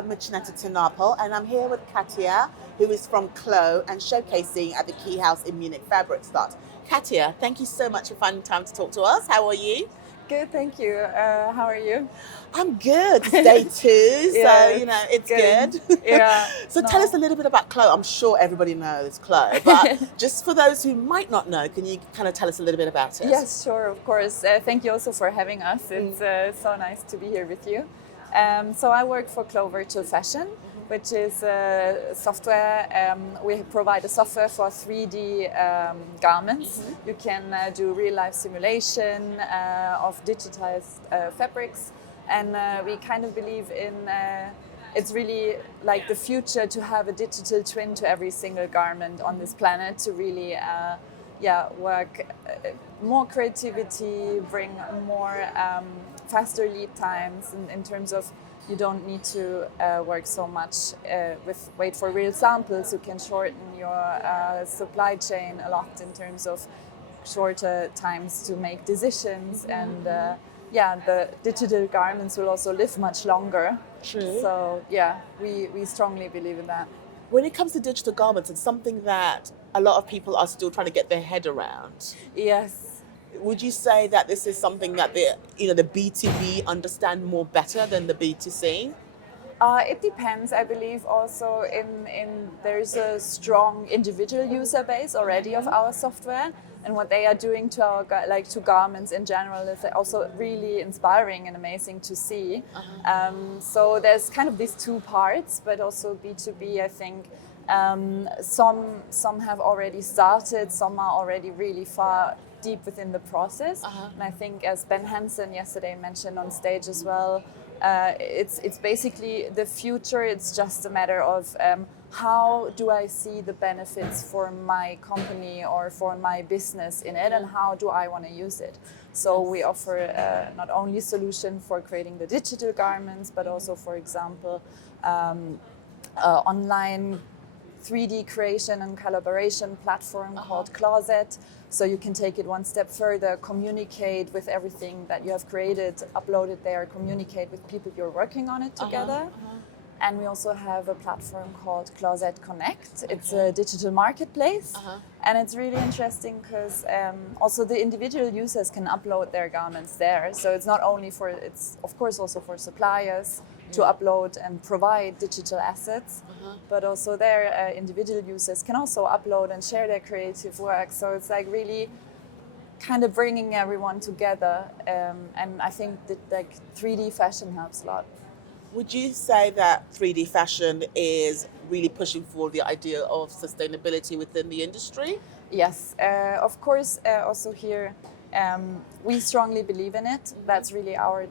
I'm Muchaneta to Napel, and I'm here with Katja, who is from CLO and showcasing at the Key House in Munich Fabric Start. Katja, thank you so much for finding time to talk to us. How are you? Good, thank you. How are you? I'm good. It's day two, so Yes, it's good. Yeah. So tell us No. a little bit about CLO. I'm sure everybody knows CLO, but just for those who might not know, can you kind of tell us a little bit about it? Yes, sure, of course. Thank you also for having us. It's so nice to be here with you. So I work for CLO Virtual Fashion, which is software. We provide a software for 3D garments. You can do real-life simulation of digitized fabrics, and we kind of believe in. It's really like the future to have a digital twin to every single garment on this planet to really work more creativity, bring more faster lead times in terms of you don't need to work so much wait for real samples. You can shorten your supply chain a lot in terms of shorter times to make decisions, and the digital garments will also live much longer. True. So we strongly believe in that. When it comes to digital garments, it's something that a lot of people are still trying to get their head around. Yes. Would you say that this is something that the B2B understand more better than the B2C? It depends. I believe also in there's a strong individual user base already of our software, and what they are doing to our to garments in general is also really inspiring and amazing to see. So there's kind of these two parts, but also B2B. I think some have already started, some are already really far deep within the process, and I think as Ben Hansen yesterday mentioned on stage as well. It's basically the future. It's just a matter of how do I see the benefits for my company or for my business in it, and how do I want to use it. So we offer not only solution for creating the digital garments, but also, for example, online 3D creation and collaboration platform called Closet. So you can take it one step further, communicate with everything that you have created, upload it there, communicate with people you're working on it together. And we also have a platform called Closet Connect. It's a digital marketplace. And it's really interesting because also the individual users can upload their garments there. So it's not only it's of course also for suppliers to upload and provide digital assets, but also their individual users can also upload and share their creative work. So it's like really kind of bringing everyone together, and I think that like 3D fashion helps a lot. Would you say that 3D fashion is really pushing for the idea of sustainability within the industry? Yes, of course. Also here, we strongly believe in it. That's really our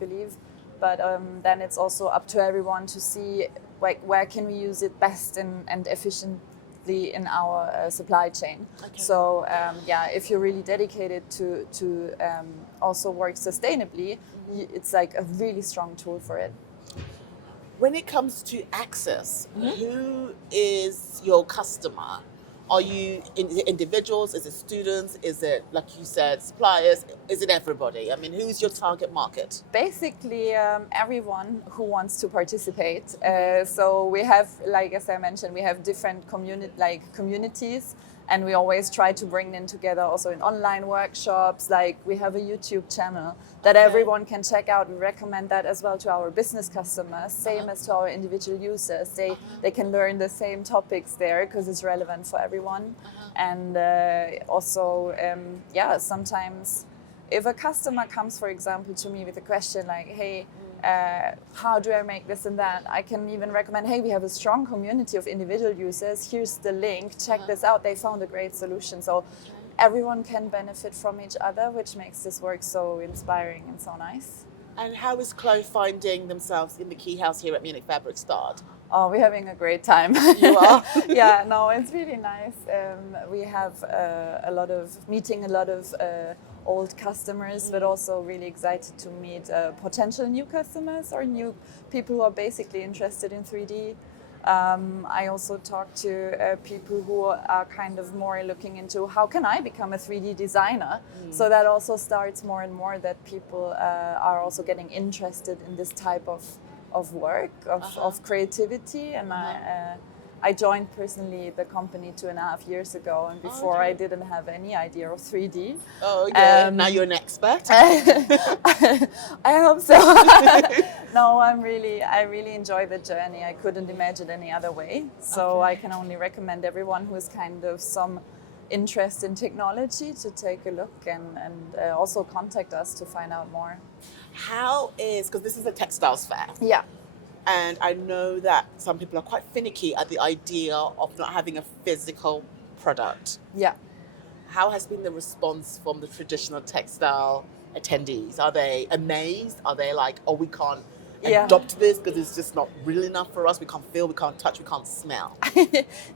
belief. But then it's also up to everyone to see where can we use it best and efficiently in our supply chain. So if you're really dedicated to also work sustainably, it's like a really strong tool for it. When it comes to access, who is your customer? Are you individuals? Is it students? Is it, like you said, suppliers? Is it everybody? I mean, who's your target market? Basically, everyone who wants to participate. So we have, like as I mentioned, we have different communities, and we always try to bring them together also in online workshops. Like we have a YouTube channel that everyone can check out. We recommend that as well to our business customers, same as to our individual users. They can learn the same topics there because it's relevant for everyone. And also, sometimes if a customer comes, for example, to me with a question like, hey, how do I make this and that? I can even recommend, hey, we have a strong community of individual users. Here's the link. Check this out. They found a great solution. So everyone can benefit from each other, which makes this work so inspiring and so nice. And how is CLO finding themselves in the Key House here at Munich Fabric Start? Oh, we're having a great time. You are? Yeah, no, it's really nice. We have meeting a lot of old customers, but also really excited to meet potential new customers or new people who are basically interested in 3D. I also talk to people who are kind of more looking into how can I become a 3D designer. So that also starts more and more that people are also getting interested in this type of of work, of creativity, and I joined personally the company 2.5 years ago, and before I didn't have any idea of 3D. Oh yeah, now you're an expert. I hope so. No, I really enjoy the journey. I couldn't imagine any other way. So I can only recommend everyone who has kind of some interest in technology to take a look and also contact us to find out more. How is, because this is a textiles fair. Yeah. And I know that some people are quite finicky at the idea of not having a physical product. Yeah. How has been the response from the traditional textile attendees? Are they amazed? Are they like, oh, we can't adopt this because it's just not real enough for us? We can't feel, we can't touch, we can't smell.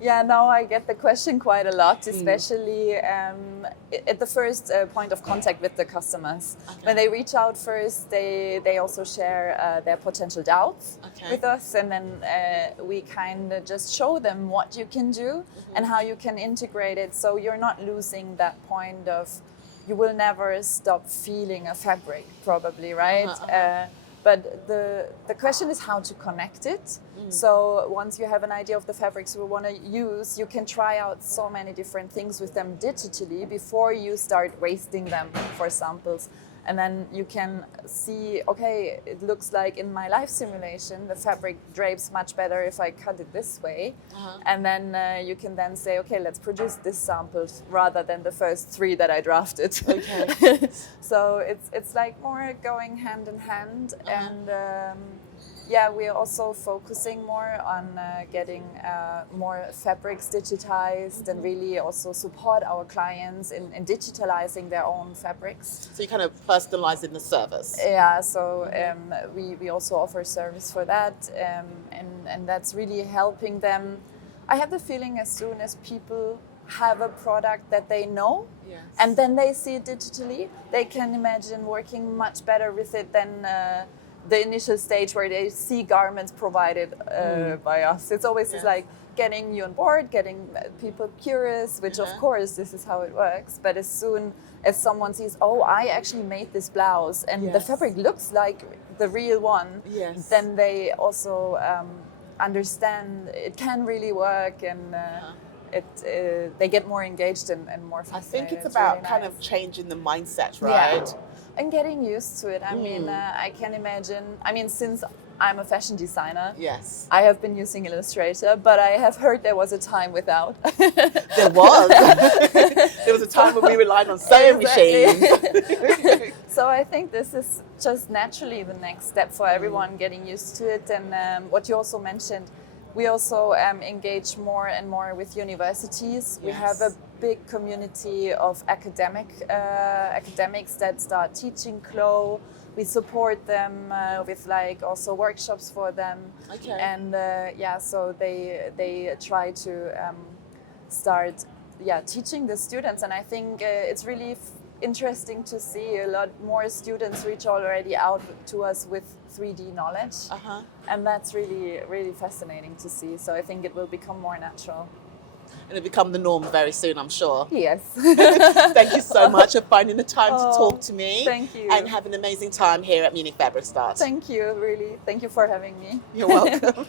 Yeah, no, I get the question quite a lot, especially at the first point of contact with the customers. When they reach out first, they also share their potential doubts with us, and then we kind of just show them what you can do and how you can integrate it, so you're not losing that point of, you will never stop feeling a fabric, probably, right? But the question is how to connect it. So once you have an idea of the fabrics you want to use, you can try out so many different things with them digitally before you start wasting them for samples. And then you can see, okay, it looks like in my life simulation, the fabric drapes much better if I cut it this way. And then you can then say, okay, let's produce this sample rather than the first 3 that I drafted. So it's like more going hand in hand. And yeah, we're also focusing more on getting more fabrics digitized and really also support our clients in digitalizing their own fabrics. So you kind of personalizing the service. Yeah, so we also offer service for that, and that's really helping them. I have the feeling as soon as people have a product that they know, and then they see it digitally, they can imagine working much better with it than the initial stage where they see garments provided by us. It's always just like getting you on board, getting people curious, which of course this is how it works. But as soon as someone sees, oh, I actually made this blouse and the fabric looks like the real one, then they also understand it can really work, and they get more engaged and more fascinated. I think it's about really kind of changing the mindset, right? Yeah. And getting used to it. I mean, I can imagine, since I'm a fashion designer, I have been using Illustrator, but I have heard there was a time without. There was. There was a time when we relied on sewing machines. So I think this is just naturally the next step for everyone, getting used to it. And what you also mentioned, we also engage more and more with universities. We have a big community of academics that start teaching CLO. We support them with like also workshops for them. And so they try to start teaching the students, and I think it's really interesting to see a lot more students reach already out to us with 3D knowledge, and that's really, really fascinating to see. So I think it will become more natural. And it'll become the norm very soon, I'm sure. Yes. Thank you so much for finding the time to talk to me. Thank you. And have an amazing time here at Munich Fabric Start. Thank you, really. Thank you for having me. You're welcome.